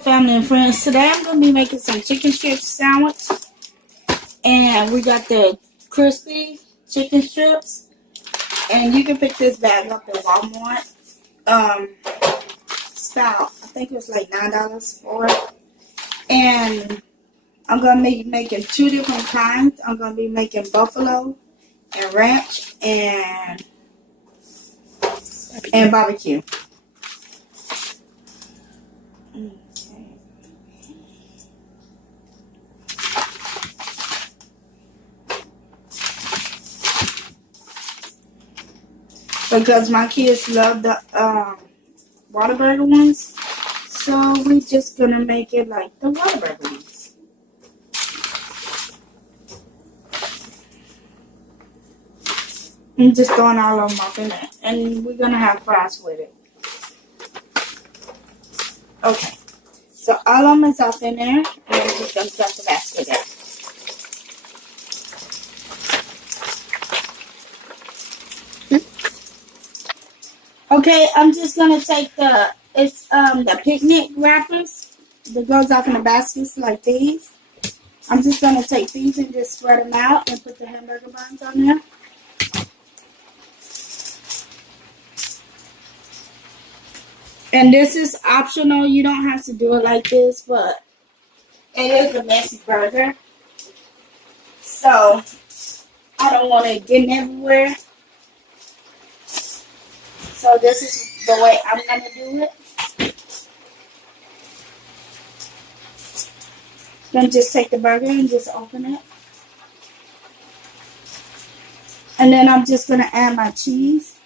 Family and friends, today I'm going to be making some chicken strip sandwich, and we got the crispy chicken strips, and you can pick this bag up at Walmart. Style, I think it was like $9 for it, and I'm going to be making two different kinds. I'm going to be making buffalo and ranch and barbecue. Because my kids love the Whataburger ones, so we're just gonna make it like the Whataburger ones. I'm just throwing all of them up in there, and we're gonna have fries with it. Okay, so all of them is up in there, and I'm just gonna stuff the rest with it. Okay, I'm just gonna take the picnic wrappers that goes off in the baskets like these. I'm just gonna take these and just spread them out and put the hamburger buns on there. And this is optional. You don't have to do it like this, but it is a messy burger, so I don't want it getting everywhere. So this is the way I'm going to do it. Then just take the burger and just open it. And then I'm just going to add my cheese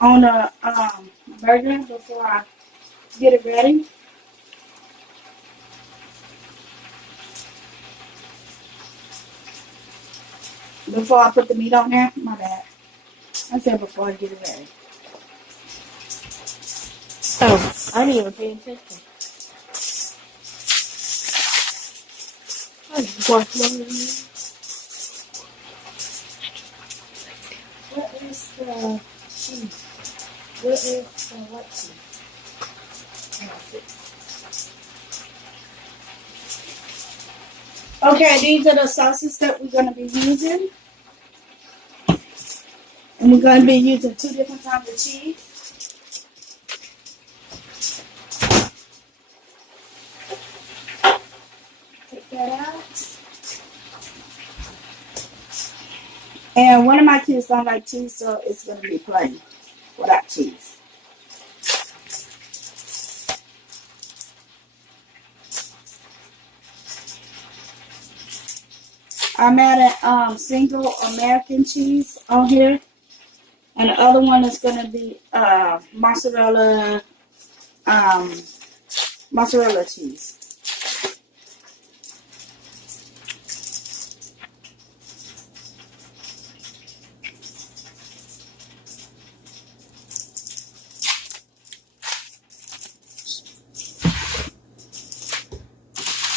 on the burger before I get it ready. Before I put the meat on there, my bad. I said before I get it ready. Oh, I didn't even pay attention. I just watched one of them. What is the cheese? What is the what cheese? Okay, these are the sauces that we're going to be using. And we're going to be using two different kinds of cheese. Take that out. And one of my kids don't like cheese, so it's going to be plain without cheese. I'm adding single American cheese on here. And the other one is going to be mozzarella cheese.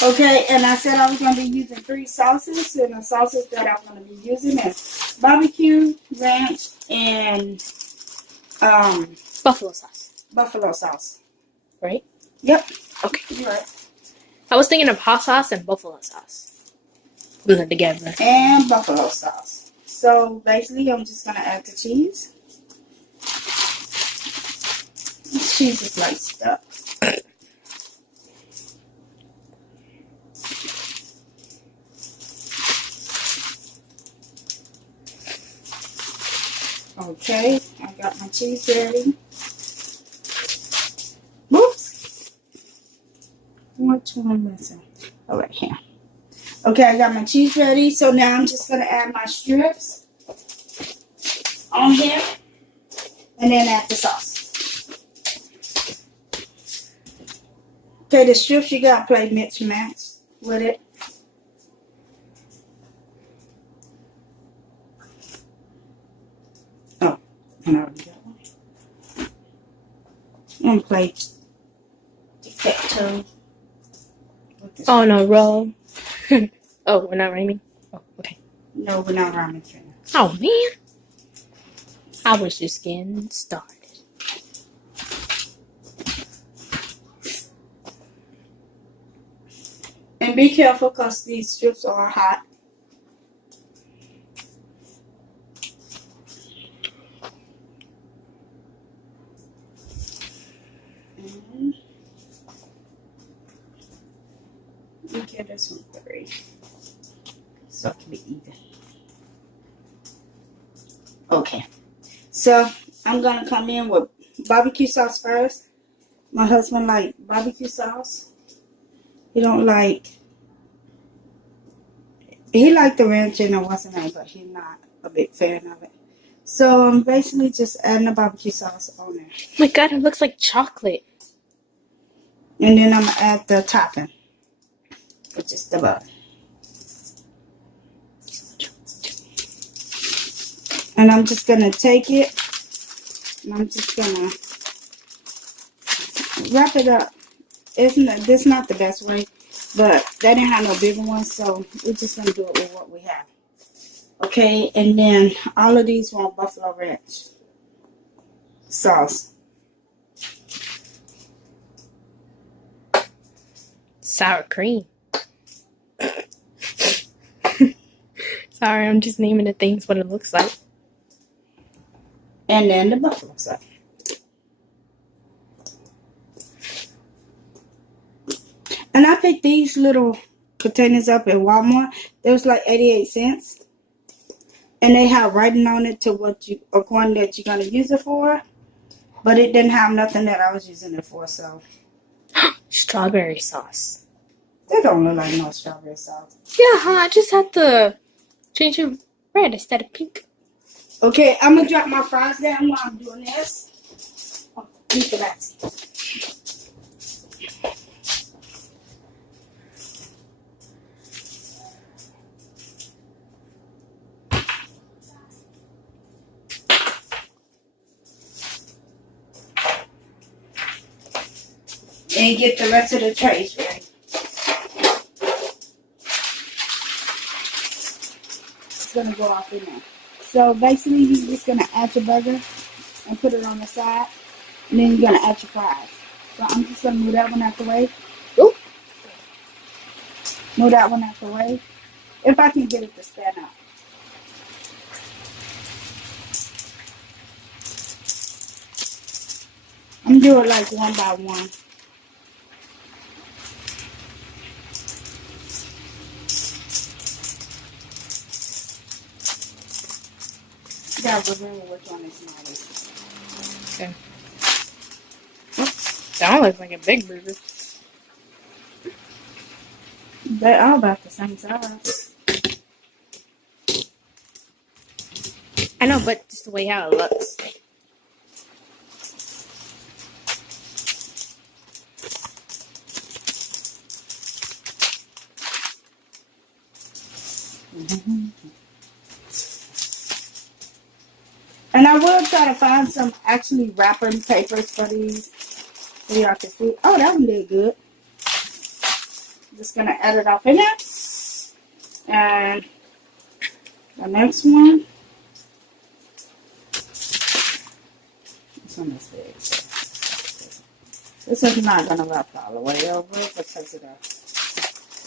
Okay, and I said I was going to be using 3 sauces, and the sauces that I'm going to be using is barbecue, ranch, and Buffalo sauce. Buffalo sauce. Right? Yep. Okay. You're right. I was thinking of hot sauce and buffalo sauce. Put them together. And buffalo sauce. So basically, I'm just going to add the cheese. This cheese is like stuck. Okay, I got my cheese ready. Whoops. Which one am I missing? Oh, right here. Okay, I got my cheese ready. So now I'm just going to add my strips on here. And then add the sauce. Okay, the strips you got to play mix and match with it. And I already got one. I'm going to play tic-tac-toe. Oh, no, roll. Oh, we're not rhyming? Oh, okay. No, we're not rhyming. Oh, man. I was just getting started. be careful because these strips are hot. Okay, this one 3. So it can be even. Okay. So I'm gonna come in with barbecue sauce first. My husband like barbecue sauce. He don't like. He liked the ranch and it wasn't that, but he's not a big fan of it. So I'm basically just adding the barbecue sauce on there. Oh my god, it looks like chocolate. And then I'm gonna add the topping, which is the butter. And I'm just gonna take it and I'm just gonna wrap it up. This is not the best way, but they didn't have no bigger ones, so we're just gonna do it with what we have. Okay, and then all of these want buffalo ranch sauce. Sour cream. Sorry, I'm just naming the things what it looks like. And then the buffalo sauce. And I picked these little containers up at Walmart. They was like 88 cents. And they have writing on it to what you, according that you're going to use it for. But it didn't have nothing that I was using it for, so. Strawberry sauce. They don't look like no strawberry sauce. Yeah, huh? I just had to change it red instead of pink. Okay, I'm going to drop my fries down while I'm doing this. Oh, and get the rest of the trays ready. It's going to go off in there. So basically, you're just going to add your burger and put it on the side. And then you're going to add your fries. So I'm just going to move that one out the way. Ooh. Move that one out the way. If I can get it to stand up. I'm doing it like one by one. You gotta remember which one is mine. Okay. That looks like a big burger. They're all about the same size. I know, but just the way how it looks. And I will try to find some actually wrapping papers for these so y'all can see. Oh, that one did good. Just gonna add it off in there. And the next one. This one is big. This is not gonna wrap all the way over because of the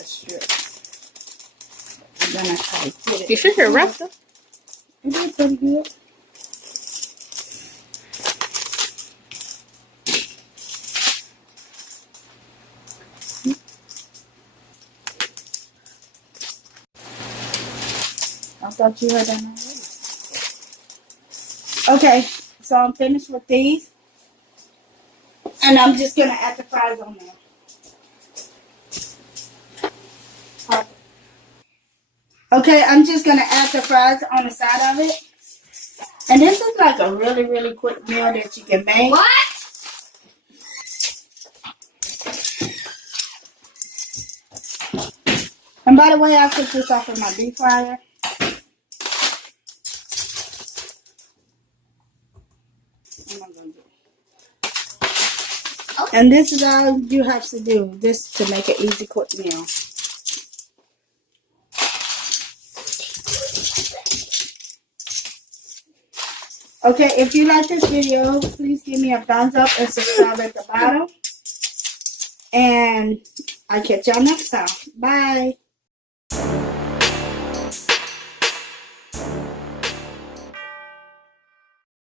strip. We're gonna try to get it. You sure you're wrapped up? It did pretty good. I thought you heard that already. Okay, so I'm finished with these. And I'm just going to add the fries on there. Okay, I'm just going to add the fries on the side of it. And this is like a really, really quick meal that you can make. What? And by the way, I took this off of my deep fryer. And this is all you have to do, this to make an easy quick meal. Okay, if you like this video, please give me a thumbs up and subscribe at the bottom. And I'll catch y'all next time. Bye.